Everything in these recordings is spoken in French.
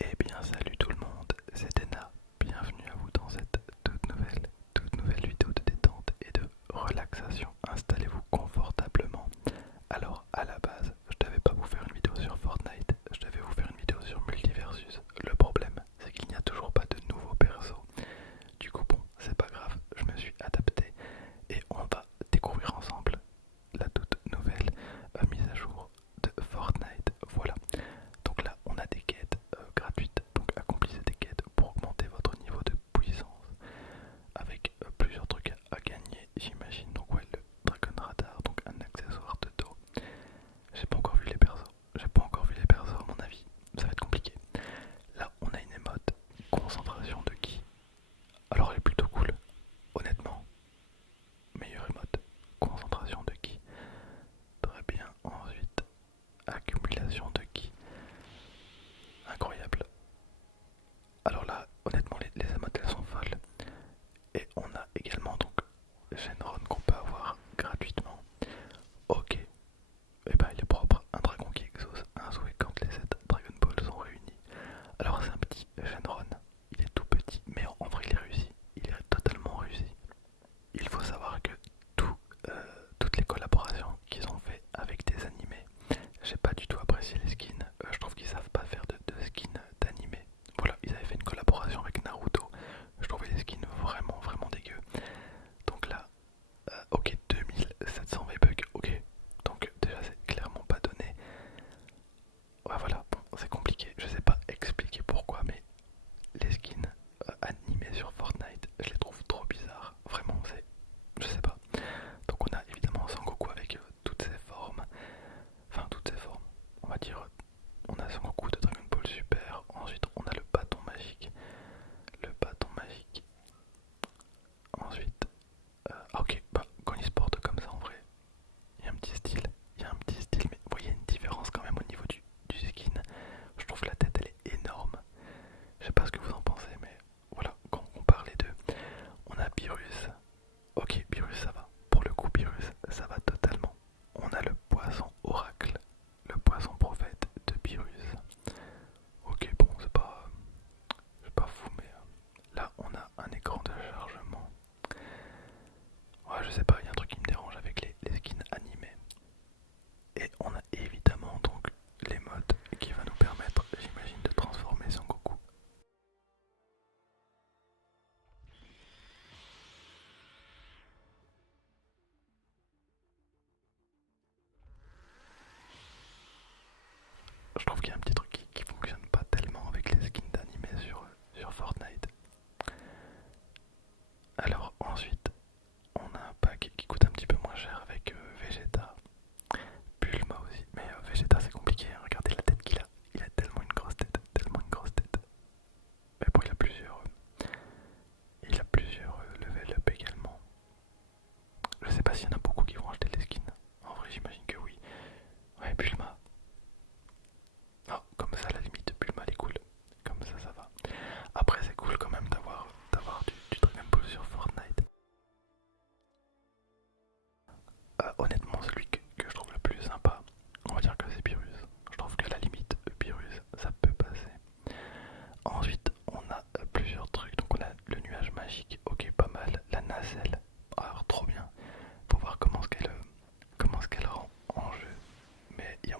Eh bien salut tout le monde, c'est Ena. Bienvenue à vous dans cette toute nouvelle vidéo de détente et de relaxation. Installez-vous confortablement. Alors à la base, je devais pas vous faire une vidéo sur Fortnite, je devais vous faire une vidéo sur Multiversus. Le problème, c'est qu'il n'y a toujours pas de nouveaux persos. Du coup bon, c'est pas grave, je me suis adapté et on va découvrir ensemble la toute nouvelle mise à jour de Fortnite. Voilà. Donc là, on a des quêtes gratuites. Donc accomplissez des quêtes pour augmenter votre niveau de puissance. Avec plusieurs trucs à gagner, j'imagine. Donc ouais, le Dragon Radar, donc un accessoire de dos. J'ai pas encore vu les persos. À mon avis. Ça va être compliqué. Là, on a une émote. Concentration de ki. Alors elle est plutôt cool. Honnêtement, meilleure émote. Concentration de ki. Très bien. Ensuite, accumulation de ki. Incroyable. Alors là, honnêtement, les émotes elles sont folles. Et on a également donc Shenron qu'on peut avoir gratuitement. Ok, et bah il est propre, un dragon qui exauce un souhait quand les 7 Dragon Balls sont réunis. Alors c'est un petit Shenron, il est tout petit, mais en vrai il est réussi, il est totalement réussi. Il faut savoir que toutes les collaborations qu'ils ont fait avec des animés, j'ai pas du tout apprécié les skins. Je trouve qu'ils savent pas faire de skins d'animés. Voilà, ils avaient fait une collaboration avec Naruto. Je trouvais les skins vraiment dégueux. Donc là, ok, 2700 V-Bucks, ok. Donc déjà c'est clairement pas donné. Ouais voilà, bon c'est compliqué. Je sais pas expliquer pourquoi, mais les skins animés sur Fortnite, je les trouve trop bizarres. Vraiment, je sais pas. Donc on a évidemment Sangoku avec toutes ses formes. Enfin toutes ses formes. On va dire, on a Sangoku de Dragon Ball Super. Ensuite on a le bâton magique. Le bâton magique. Ensuite, ok, bah quand il se porte comme ça en vrai, il y a un petit style. Mais vous voyez une différence quand même au niveau du skin. Je trouve que la tête elle est énorme. Je sais pas ce que vous en pensez, mais voilà, quand on compare les deux, on a Beerus. Ok, Beerus ça va. Pour le coup, Beerus ça va totalement. On a le poisson oracle, le poisson prophète de Beerus. Ok, bon, c'est pas fou, mais là on a un écran de chargement. Ouais, je sais pas, il y a un truc qui me dérange avec les skins animés. Et on a évidemment donc les modes qui va nous permettre, j'imagine, de transformer Son Goku. Je trouve qu'il y a un petit truc qui fonctionne pas tellement avec les skins d'animé sur Fortnite. Alors ensuite, on a un pack qui coûte un petit peu moins cher avec Vegeta, Bulma aussi. Mais Vegeta c'est compliqué, hein. Regardez la tête qu'il a. Il a tellement une grosse tête, tellement une grosse tête. Mais bon, il a plusieurs level up également. Je sais pas s'il y en a beaucoup qui vont acheter les skins. En vrai, j'imagine que oui. Ouais, Bulma. Ah, comme ça, à la limite, Bulma elle est cool. Comme ça va. Après, c'est cool quand même d'avoir du Dragon Ball sur Fortnite. Honnêtement, celui que je trouve le plus sympa, on va dire que c'est Beerus. Je trouve qu'à la limite, Beerus, ça peut passer. Ensuite, on a plusieurs trucs. Donc, on a le nuage magique, ok, pas mal. La nacelle, alors trop bien. Faut voir comment ce qu'elle rend en jeu. Mais il y a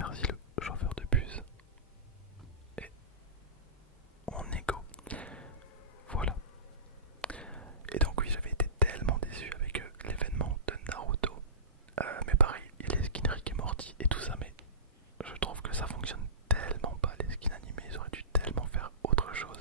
merci le chauffeur de bus. Et on est go. Voilà. Et donc oui, j'avais été tellement déçu avec l'événement de Naruto. Mais pareil, il y a les skins Rick et Morty et tout ça, mais je trouve que ça fonctionne tellement pas. Les skins animés, ils auraient dû tellement faire autre chose.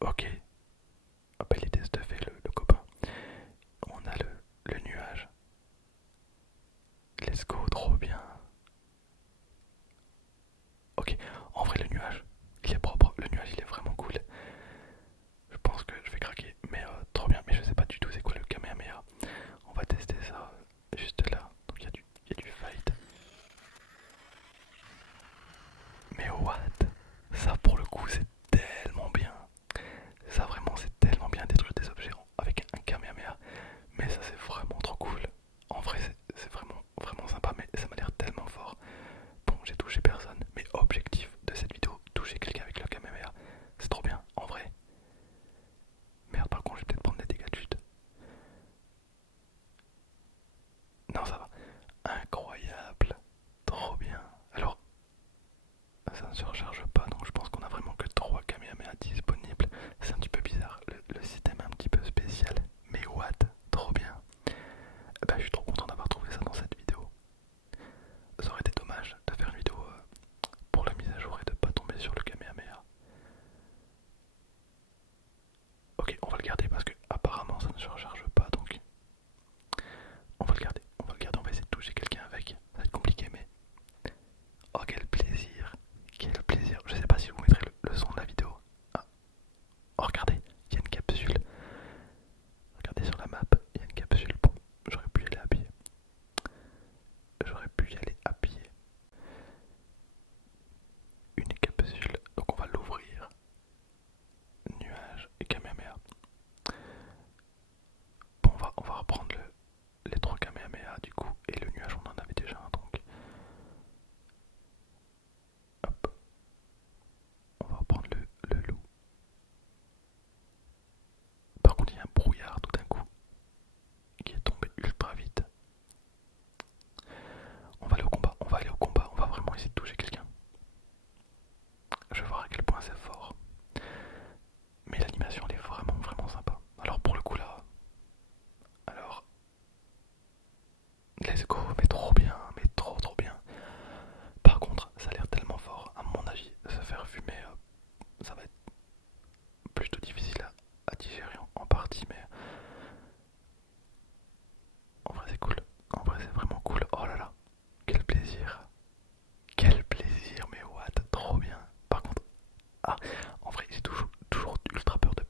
Ok. Ah bah, il était stuffé le copain. On a le nuage. Let's go, trop bien. Ok, en vrai le nuage, il est propre, le nuage il est vraiment cool. Je pense que je vais craquer, mais trop bien, mais je sais pas du tout c'est quoi le Kamehameha. On va tester ça juste là, donc il y a du fight. Mais what? Ça pour le coup c'est tellement bien. Ça vraiment c'est tellement bien détruire des objets avec un Kamehameha. Mais ça c'est vraiment trop cool. En vrai c'est vraiment vraiment sympa, mais ça m'a l'air tellement fort. Bon, j'ai touché personne, mais objectif de cette vidéo, toucher quelqu'un avec le Kamehameha, c'est trop bien, en vrai. Merde, par contre, je vais peut-être prendre des dégâts de chute. Non, ça va. Incroyable, trop bien. Alors, ça ne se recharge pas, donc je pense qu'on a vraiment que 3 Kamehameha disponibles. C'est un petit peu bizarre, le système est un petit peu spécial. Mais what, trop bien. Bah, je suis trop content d'avoir trouvé ça dans cette vidéo. Ça aurait été dommage de faire une vidéo pour la mise à jour et de pas tomber sur le Kamehameha. Ok, on va le garder parce que apparemment ça ne se recharge pas, donc on va le garder, on va essayer de toucher quelqu'un avec. Ça va être compliqué, mais oh quel plaisir, quel plaisir. Je sais pas si vous mettrez le son de la vidéo. Ah. Oh regardez, il y a une capsule. Regardez sur la map, il y a une capsule. Bon, j'aurais pu y aller à pied. J'aurais pu y aller à pied. Une capsule, donc on va l'ouvrir. Nuage et Kamehameha. Bon, on va reprendre les 3 Kamehameha du coup, et le nuage on en avait déjà un donc. Hop, on va reprendre le loup. Par contre il y a un brouillard tout d'un coup qui est tombé ultra vite. On va aller au combat, on va aller au combat, on va vraiment essayer de toucher quelqu'un. Je vais voir à quel point c'est fort. Mais l'animation elle est vraiment vraiment sympa. Alors pour le coup là, alors let's go, mais trop bien, mais trop bien. Par contre ça a l'air tellement fort, à mon avis, se faire fumer, ça va être plutôt difficile à digérer en partie, mais en vrai c'est cool. En vrai c'est vraiment cool. Oh là là, quel plaisir. Quel plaisir, mais what, trop bien. Par contre, ah, en vrai j'ai toujours ultra peur de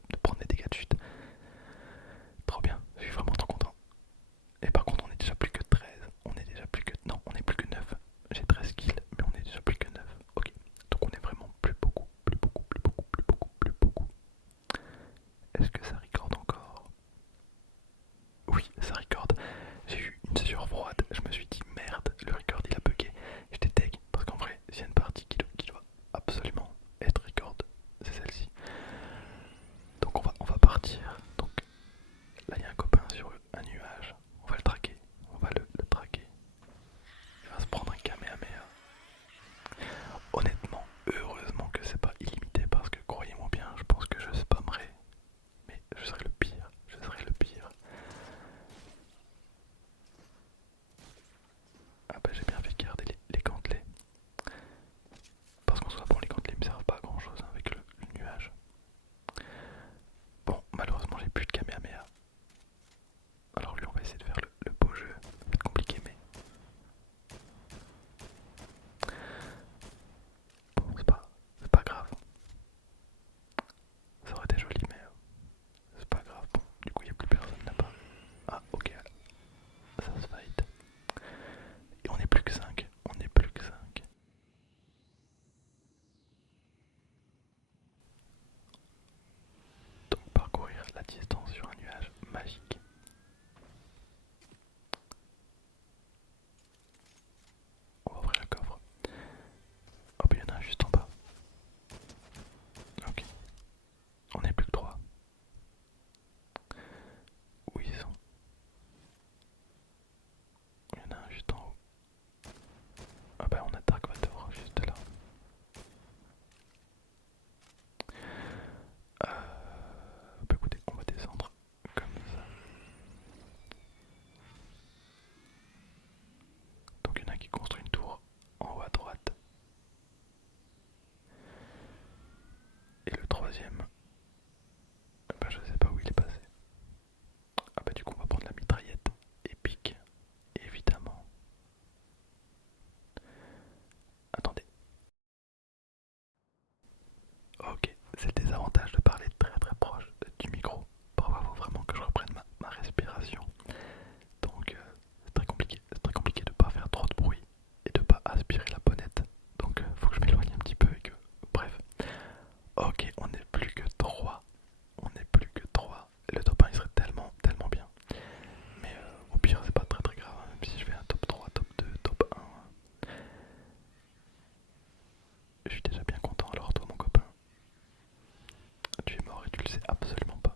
le sais absolument pas.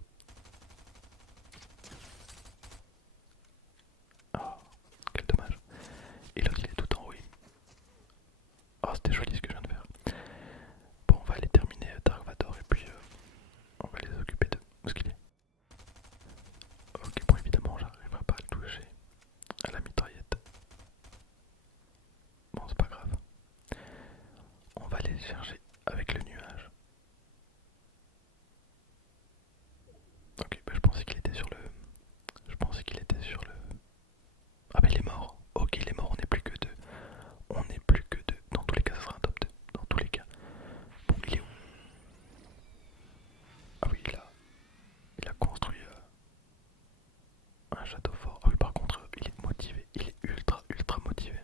Oh, quel dommage. Et l'autre il est tout en haut. Oh, c'était joli ce que je viens de faire. Bon, on va aller terminer Dark Vador et puis on va les occuper de où est-ce qu'il est. Ok, bon, évidemment, j'arriverai pas à le toucher à la mitraillette. Bon, c'est pas grave. On va aller les chercher avec le nuage. Ok, bah je pensais qu'il était sur le. Je pensais qu'il était sur le. Ah, bah il est mort. Ok, il est mort, on n'est plus que deux. On n'est plus que deux. Dans tous les cas, ça sera un top 2. Dans tous les cas. Bon, il est où? Ah oui, il a construit un château fort. Ah oui, par contre, il est motivé. Il est ultra, ultra motivé.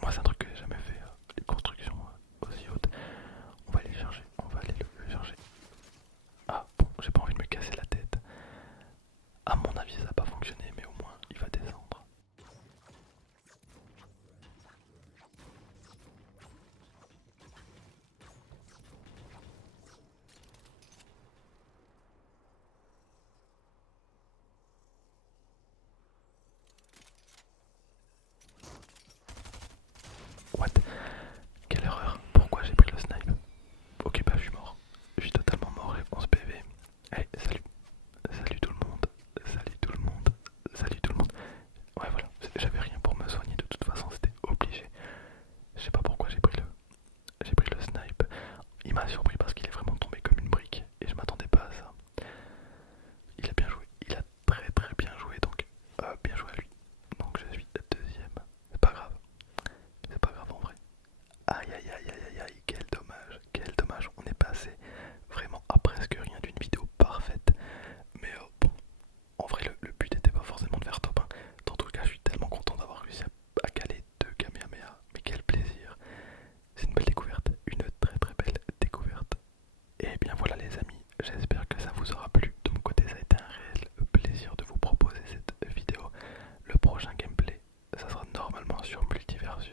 Moi, c'est un truc que j'ai jamais fait. Les constructions aussi hautes. On va aller le chercher. On va aller le chercher. Ah, bon, j'ai pas envie de me casser la tête. À mon avis, ça n'a pas fonctionné, mais au moins, il va descendre. What? Quelle erreur? Pourquoi j'ai pris le snipe? Ok, bah je suis mort. Je suis totalement mort et 11 PV. Allez, salut. Salut tout le monde. Salut tout le monde. Salut tout le monde. Ouais, voilà. J'avais rien pour me soigner de toute façon, c'était obligé. Je sais pas pourquoi j'ai pris le snipe. Il m'a surpris parce qu'il est vraiment tombé comme une brique et je m'attendais pas à ça. Il a bien joué. Il a très très bien joué donc bien joué à lui. Donc je suis deuxième. C'est pas grave. C'est pas grave en vrai. Aïe aïe aïe aïe aïe aïe, quel dommage, quel dommage, on est passé vraiment à presque rien d'une vidéo parfaite. Mais bon, en vrai le but n'était pas forcément de faire top 1. Dans tout le cas, je suis tellement content d'avoir réussi à caler 2 Kamehameha. Mais quel plaisir. C'est une belle découverte, une très très belle découverte. Et bien voilà les amis, j'espère que ça vous aura plu. De mon côté, ça a été un réel plaisir de vous proposer cette vidéo. Le prochain gameplay, ça sera normalement sur Multiversus.